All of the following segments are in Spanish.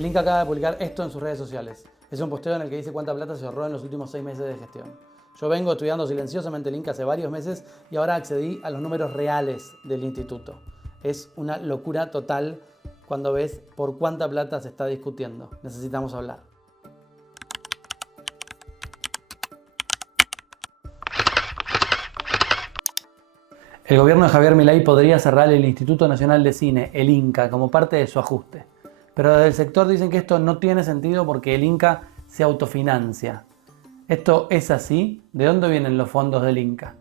El Inca acaba de publicar esto en sus redes sociales. Es un posteo en el que dice cuánta plata se ahorró en los últimos 6 meses de gestión. Yo vengo estudiando silenciosamente el Inca hace varios meses y ahora accedí a los números reales del instituto. Es una locura total cuando ves por cuánta plata se está discutiendo. Necesitamos hablar. El gobierno de Javier Milei podría cerrar el Instituto Nacional de Cine, el Inca, como parte de su ajuste. Pero desde el sector dicen que esto no tiene sentido porque el Inca se autofinancia. ¿Esto es así? ¿De dónde vienen los fondos del Inca?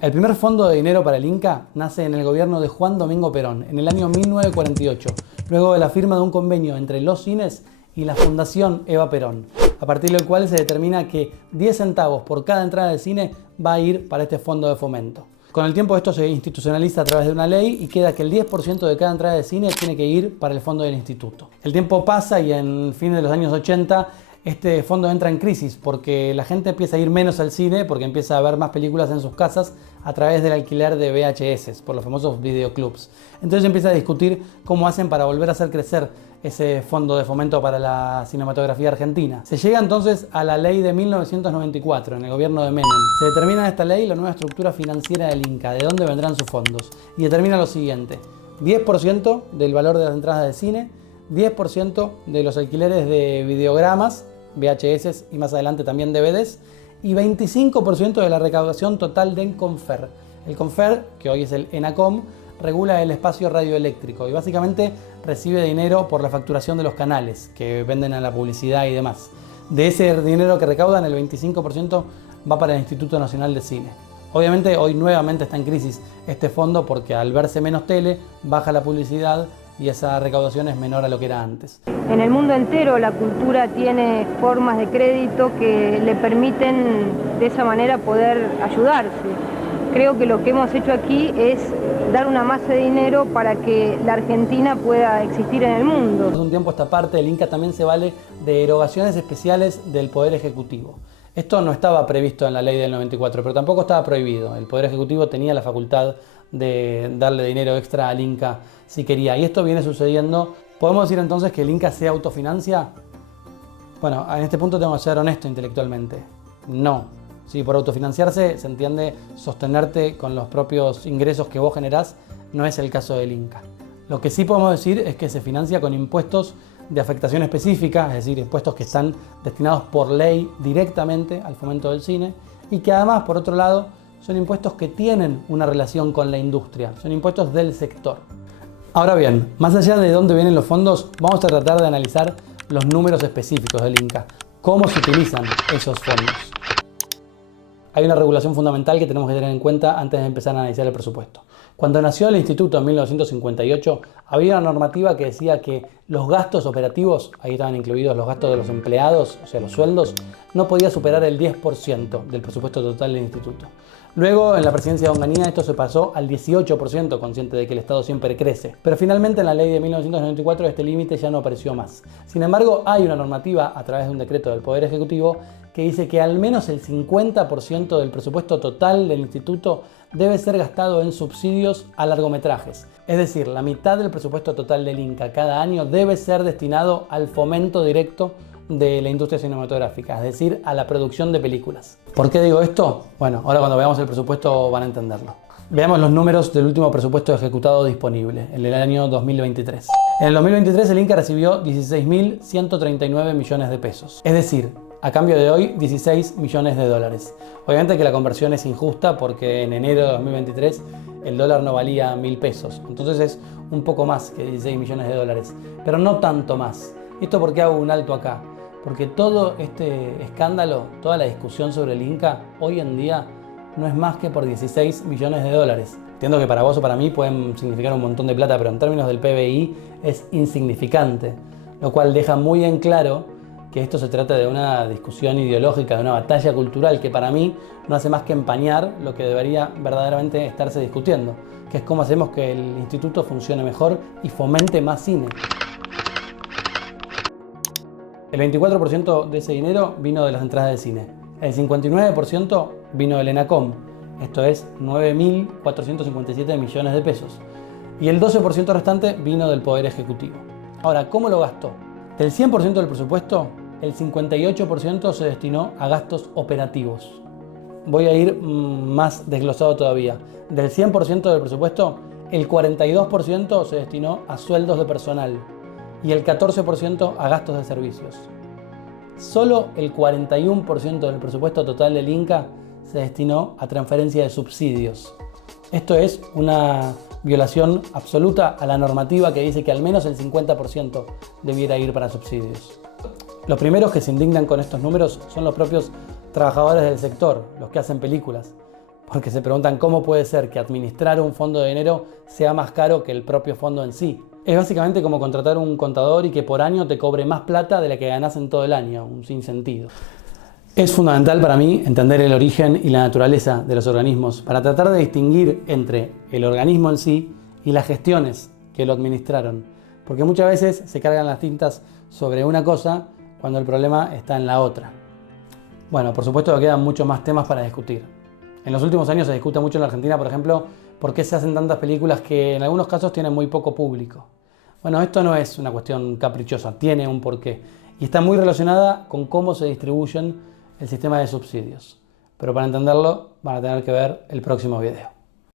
El primer fondo de dinero para el Inca nace en el gobierno de Juan Domingo Perón, en el año 1948, luego de la firma de un convenio entre los cines y la Fundación Eva Perón, a partir del cual se determina que 10 centavos por cada entrada de cine va a ir para este fondo de fomento. Con el tiempo esto se institucionaliza a través de una ley y queda que el 10% de cada entrada de cine tiene que ir para el fondo del instituto. El tiempo pasa y en fin de los años 80 este fondo entra en crisis porque la gente empieza a ir menos al cine porque empieza a ver más películas en sus casas a través del alquiler de VHS, por los famosos videoclubs. Entonces empieza a discutir cómo hacen para volver a hacer crecer ese fondo de fomento para la cinematografía argentina. Se llega entonces a la ley de 1994 en el gobierno de Menem. Se determina en esta ley la nueva estructura financiera del Inca, de dónde vendrán sus fondos. Y determina lo siguiente: 10% del valor de las entradas de cine, 10% de los alquileres de videogramas, VHS y más adelante también DVDs, y 25% de la recaudación total del Confer. El Confer, que hoy es el ENACOM, regula el espacio radioeléctrico y básicamente recibe dinero por la facturación de los canales que venden a la publicidad y demás. De ese dinero que recaudan, el 25% va para el Instituto Nacional de Cine. Obviamente hoy nuevamente está en crisis este fondo porque al verse menos tele, baja la publicidad y esa recaudación es menor a lo que era antes. En el mundo entero la cultura tiene formas de crédito que le permiten de esa manera poder ayudarse. Creo que lo que hemos hecho aquí es dar una masa de dinero para que la Argentina pueda existir en el mundo. Hace un tiempo esta parte, el Inca también se vale de erogaciones especiales del Poder Ejecutivo. Esto no estaba previsto en la ley del 94, pero tampoco estaba prohibido. El Poder Ejecutivo tenía la facultad de darle dinero extra al Inca si quería. Y esto viene sucediendo. ¿Podemos decir entonces que el Inca se autofinancia? Bueno, en este punto tengo que ser honesto intelectualmente. No. Si por autofinanciarse se entiende sostenerte con los propios ingresos que vos generás, no es el caso del Inca. Lo que sí podemos decir es que se financia con impuestos de afectación específica, es decir, impuestos que están destinados por ley directamente al fomento del cine y que además, por otro lado, son impuestos que tienen una relación con la industria, son impuestos del sector. Ahora bien, más allá de dónde vienen los fondos, vamos a tratar de analizar los números específicos del Inca, cómo se utilizan esos fondos. Hay una regulación fundamental que tenemos que tener en cuenta antes de empezar a analizar el presupuesto. Cuando nació el instituto en 1958, había una normativa que decía que los gastos operativos, ahí estaban incluidos los gastos de los empleados, o sea, los sueldos, no podía superar el 10% del presupuesto total del instituto. Luego, en la presidencia de Onganía, esto se pasó al 18%, consciente de que el Estado siempre crece. Pero finalmente, en la ley de 1994, este límite ya no apareció más. Sin embargo, hay una normativa, a través de un decreto del Poder Ejecutivo, que dice que al menos el 50% del presupuesto total del instituto debe ser gastado en subsidios a largometrajes. Es decir, la mitad del presupuesto total del Inca cada año debe ser destinado al fomento directo de la industria cinematográfica, es decir, a la producción de películas. ¿Por qué digo esto? Bueno, ahora cuando veamos el presupuesto van a entenderlo. Veamos los números del último presupuesto ejecutado disponible, el del año 2023. En el 2023 el Inca recibió 16.139 millones de pesos, es decir, a cambio de hoy 16 millones de dólares. Obviamente que la conversión es injusta porque en enero de 2023 el dólar no valía 1.000 pesos, entonces es un poco más que 16 millones de dólares, pero no tanto más. ¿Esto por qué hago un alto acá? Porque todo este escándalo, toda la discusión sobre el Inca, hoy en día no es más que por 16 millones de dólares. Entiendo que para vos o para mí pueden significar un montón de plata, pero en términos del PBI es insignificante, lo cual deja muy en claro que esto se trata de una discusión ideológica, de una batalla cultural que para mí no hace más que empañar lo que debería verdaderamente estarse discutiendo, que es cómo hacemos que el instituto funcione mejor y fomente más cine. El 24% de ese dinero vino de las entradas de cine. El 59% vino del ENACOM, esto es 9.457 millones de pesos. y el 12% restante vino del Poder Ejecutivo. Ahora, ¿cómo lo gastó? Del 100% del presupuesto, el 58% se destinó a gastos operativos. Voy a ir más desglosado todavía. Del 100% del presupuesto, el 42% se destinó a sueldos de personal y el 14% a gastos de servicios. Solo el 41% del presupuesto total del Inca se destinó a transferencia de subsidios. Esto es una violación absoluta a la normativa que dice que al menos el 50% debiera ir para subsidios. Los primeros que se indignan con estos números son los propios trabajadores del sector, los que hacen películas, porque se preguntan cómo puede ser que administrar un fondo de dinero sea más caro que el propio fondo en sí. Es básicamente como contratar un contador y que por año te cobre más plata de la que ganás en todo el año, un sinsentido. Es fundamental para mí entender el origen y la naturaleza de los organismos para tratar de distinguir entre el organismo en sí y las gestiones que lo administraron, porque muchas veces se cargan las tintas sobre una cosa cuando el problema está en la otra. Bueno, por supuesto que quedan muchos más temas para discutir. En los últimos años se discute mucho en la Argentina, por ejemplo, por qué se hacen tantas películas que en algunos casos tienen muy poco público. Bueno, esto no es una cuestión caprichosa, tiene un porqué y está muy relacionada con cómo se distribuyen el sistema de subsidios. Pero para entenderlo van a tener que ver el próximo video.